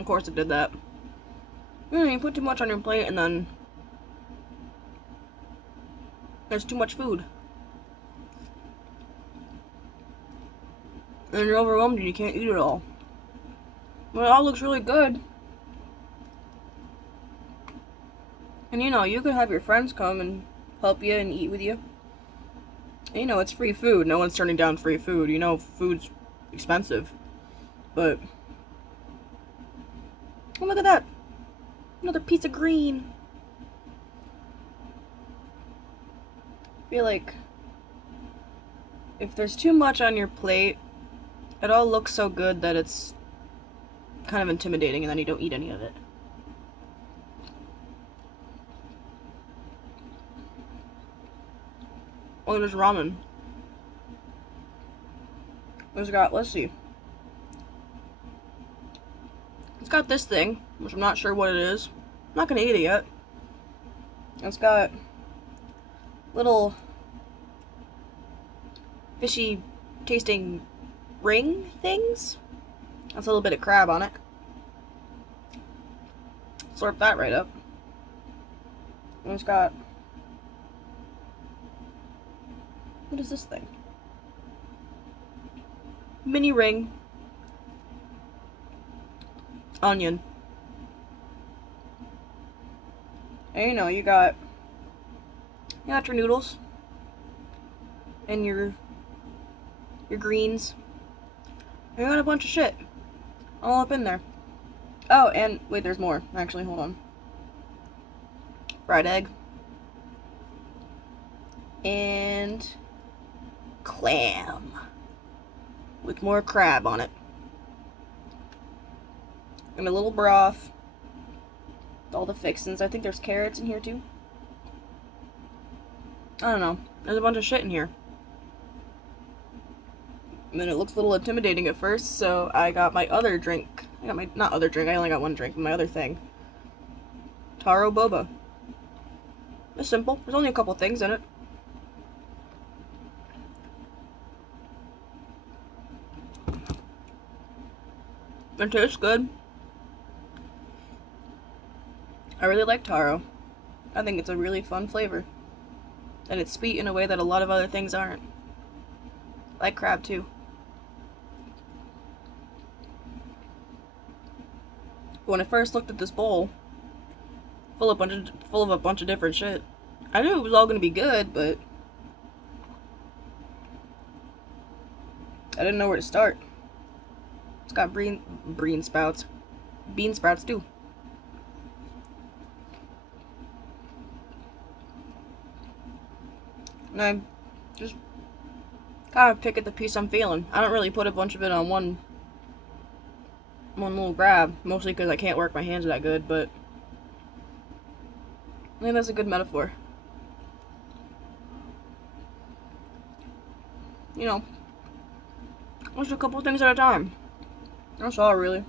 Of course it did that. You put too much on your plate and then there's too much food. And you're overwhelmed and you can't eat it all. Well, it all looks really good. And you could have your friends come and help you and eat with you. And it's free food. No one's turning down free food. Food's expensive. But, oh, look at that. Another piece of green. I feel like if there's too much on your plate, it all looks so good that it's kind of intimidating and then you don't eat any of it. Oh, there's ramen. Let's see. It's got this thing, which I'm not sure what it is. I'm not gonna eat it yet. It's got little fishy tasting ring things. That's a little bit of crab on it. Slurp that right up. And it's got... what is this thing? Mini ring. Onion. And you got your noodles. And your greens. And you got a bunch of shit. All up in there. Oh, and wait, there's more. Actually, hold on. Fried egg. And clam. With more crab on it. And a little broth. With all the fixins. I think there's carrots in here too. I don't know. There's a bunch of shit in here. And then it looks a little intimidating at first, so I got my other drink. Not other drink, I only got one drink, but my other thing. Taro boba. It's simple. There's only a couple things in it. It tastes good. I really like taro. I think it's a really fun flavor. And it's sweet in a way that a lot of other things aren't. Like crab too. When I first looked at this bowl, full of a bunch of different shit, I knew it was all gonna be good, but I didn't know where to start. It's got bean sprouts too. And I just kind of pick at the piece I'm feeling. I don't really put a bunch of it on one little grab, mostly because I can't work my hands that good, but I think that's a good metaphor. Just a couple things at a time. That's all, really.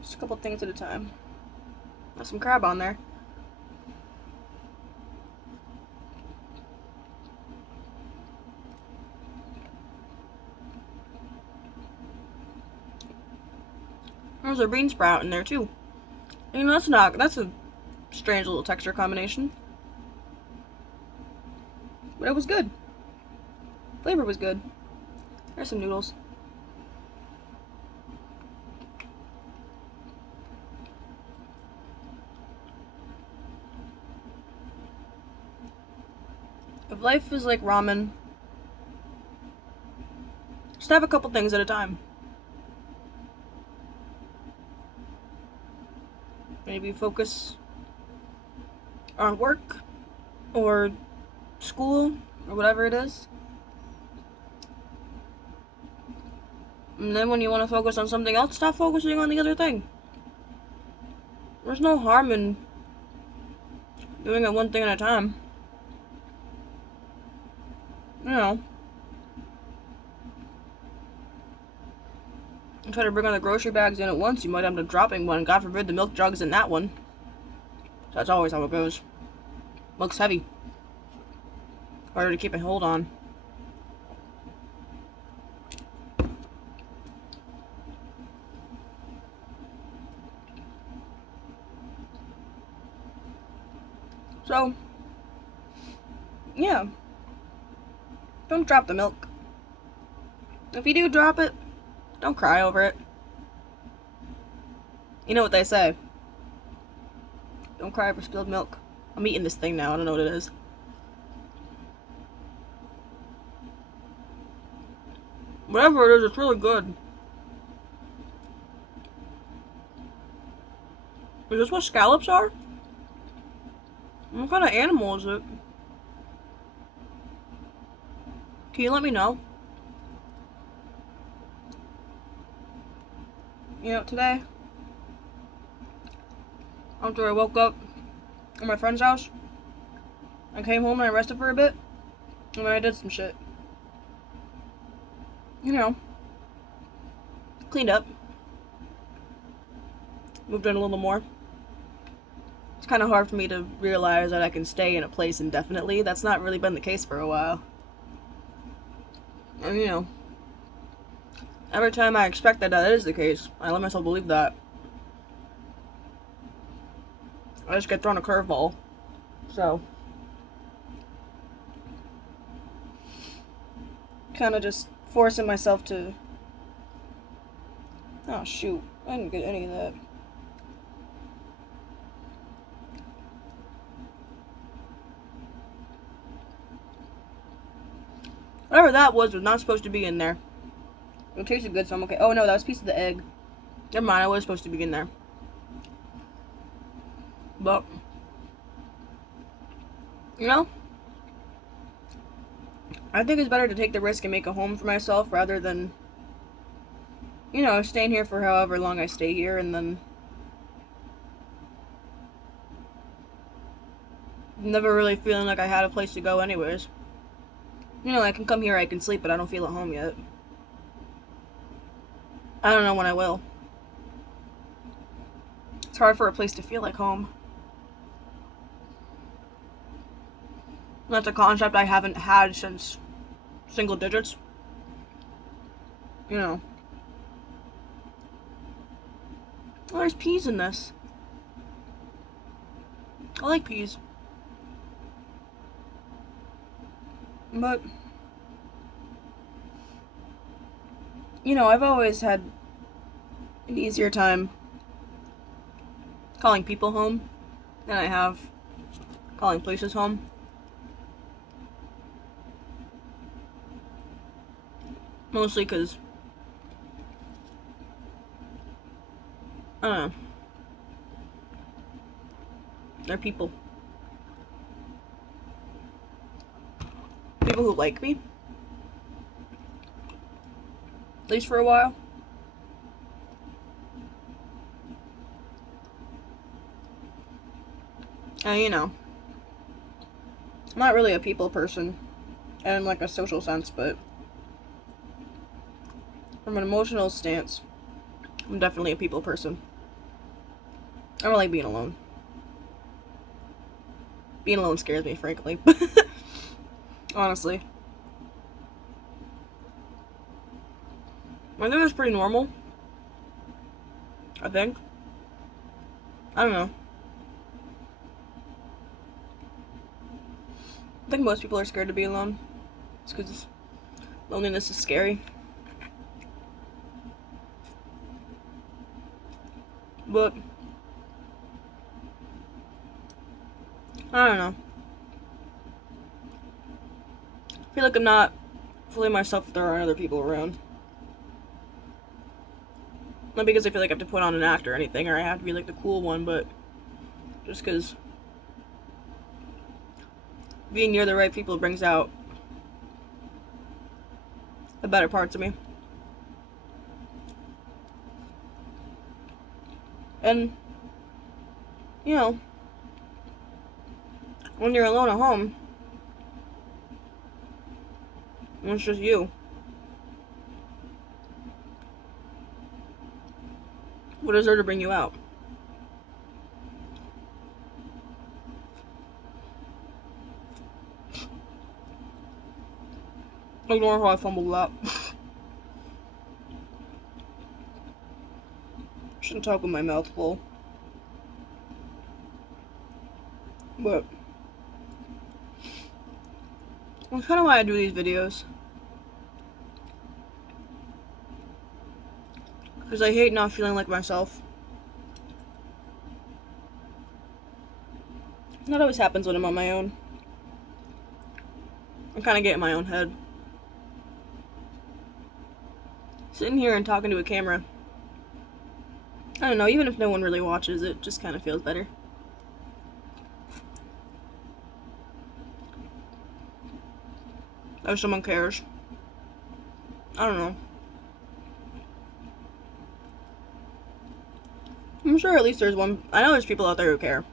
Just a couple things at a time. Got some crab on there. There's a bean sprout in there too. And that's a strange little texture combination. But it was good. Flavor was good. There's some noodles. If life is like ramen, just have a couple things at a time. Maybe focus on work or school or whatever it is. And then when you want to focus on something else, stop focusing on the other thing. There's no harm in doing it one thing at a time. And try to bring all the grocery bags in at once, you might end up dropping one. God forbid the milk jug's in that one. So that's always how it goes. Milk's heavy. Harder to keep a hold on. So, yeah. Don't drop the milk. If you do drop it, don't cry over it. You know what they say. Don't cry over spilled milk. I'm eating this thing now. I don't know what it is. Whatever it is, it's really good. Is this what scallops are? What kind of animal is it? Can you let me know? You know, today, after I woke up at my friend's house, I came home and I rested for a bit, and then I did some shit. You know, cleaned up, moved in a little more. It's kind of hard for me to realize that I can stay in a place indefinitely. That's not really been the case for a while. And you know, every time I expect that that is the case, I let myself believe that. I just get thrown a curveball. So, kind of just forcing myself to... Oh shoot, I didn't get any of that. Whatever that was not supposed to be in there. It tasted good, so I'm okay. Oh no, that was a piece of the egg. Never mind, I was supposed to be in there. But, you know, I think it's better to take the risk and make a home for myself rather than, you know, staying here for however long I stay here and then never really feeling like I had a place to go anyways. You know, I can come here, I can sleep, but I don't feel at home yet. I don't know when I will. It's hard for a place to feel like home. That's a concept I haven't had since single digits. You know. Oh, there's peas in this. I like peas. But, you know, I've always had an easier time calling people home than I have calling places home. Mostly because, I don't know, they're people. People who like me. At least for a while. And you know, I'm not really a people person in like a social sense, but from an emotional stance, I'm definitely a people person. I don't like being alone. Being alone scares me, frankly. Honestly. I think it's pretty normal. I think. I don't know. I think most people are scared to be alone. It's because loneliness is scary. But I don't know. I feel like I'm not fully myself if there are other people around. Not because I feel like I have to put on an act or anything, or I have to be like the cool one, but just because being near the right people brings out the better parts of me. And, you know, when you're alone at home, it's just you. What is there to bring you out? Ignore how I fumbled that. Shouldn't talk with my mouth full. But That's kind of why I do these videos. Because I hate not feeling like myself. That always happens when I'm on my own. I kind of get in my own head. Sitting here and talking to a camera. I don't know, even if no one really watches, it just kind of feels better. If someone cares. I don't know. I'm sure at least there's one. I know there's people out there who care.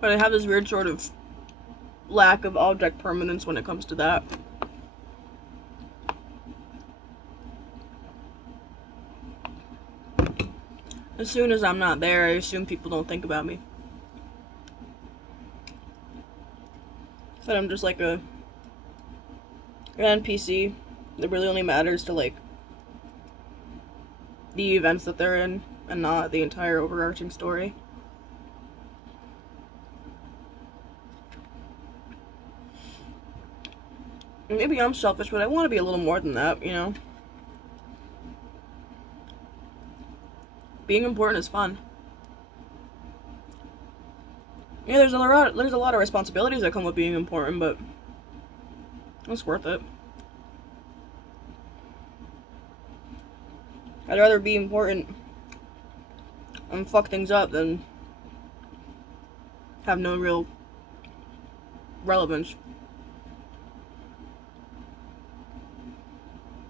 But I have this weird sort of lack of object permanence when it comes to that. As soon as I'm not there, I assume people don't think about me. That I'm just like an NPC that really only matters to like the events that they're in and not the entire overarching story. Maybe I'm selfish, but I want to be a little more than that, you know? Being important is fun. Yeah, there's a lot of responsibilities that come with being important, but it's worth it. I'd rather be important and fuck things up than have no real relevance.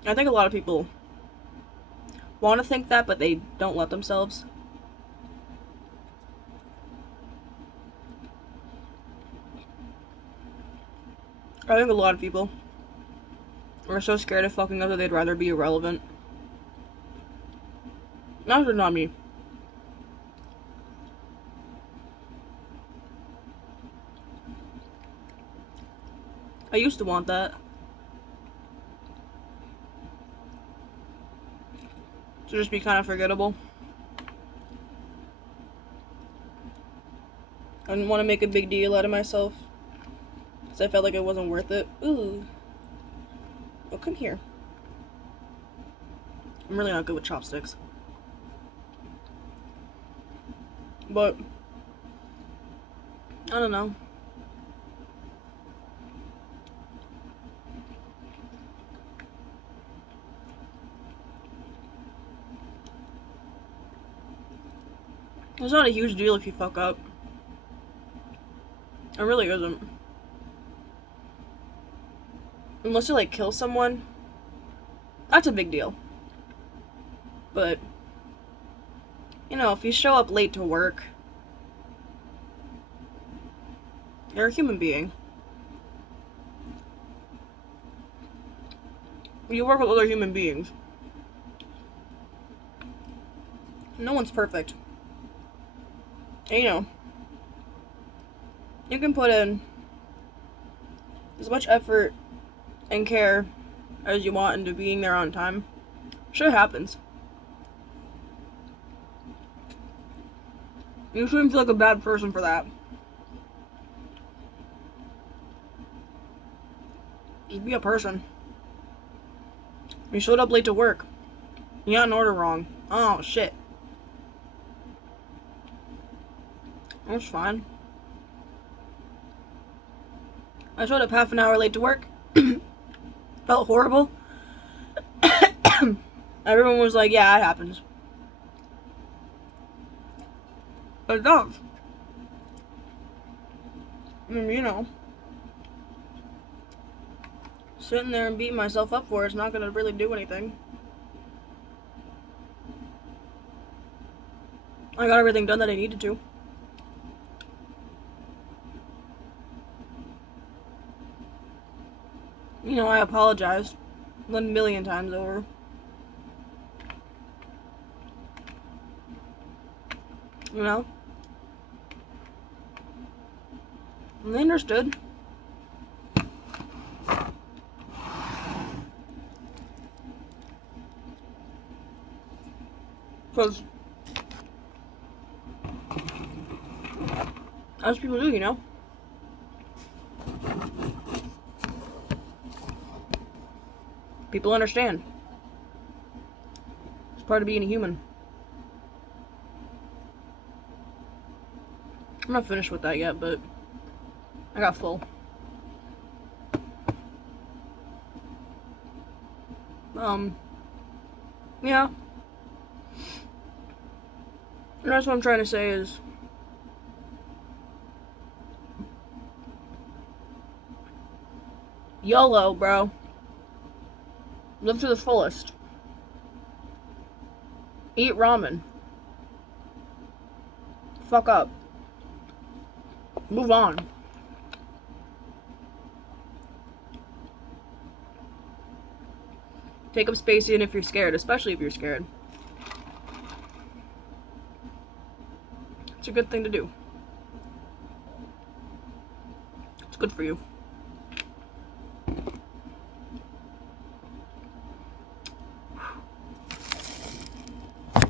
I think a lot of people want to think that, but they don't let themselves. I think a lot of people are so scared of fucking up that they'd rather be irrelevant. That's not me. I used to want that. To just be kind of forgettable. I didn't want to make a big deal out of myself. Because I felt like it wasn't worth it. Ooh. Oh, come here. I'm really not good with chopsticks. But I don't know. It's not a huge deal if you fuck up. It really isn't. Unless you, like, kill someone. That's a big deal. But, you know, if you show up late to work, you're a human being. You work with other human beings. No one's perfect. And, you know, you can put in as much effort and care as you want into being there on time. Shit happens. You shouldn't feel like a bad person for that. Just be a person. You showed up late to work. You got an order wrong. Oh, shit. That's fine. I showed up half an hour late to work. Felt horrible. Everyone was like, yeah, it happens. But it does. I mean, you know. Sitting there and beating myself up for it's not gonna really do anything. I got everything done that I needed to. You know, I apologized 1,000,000 times over. You know? And they understood. Because As people do, you know? People understand. It's part of being a human. I'm not finished with that yet, but I got full. Yeah. And that's what I'm trying to say is YOLO, bro. Live to the fullest. Eat ramen. Fuck up. Move on. Take up space even if you're scared, especially if you're scared. It's a good thing to do. It's good for you.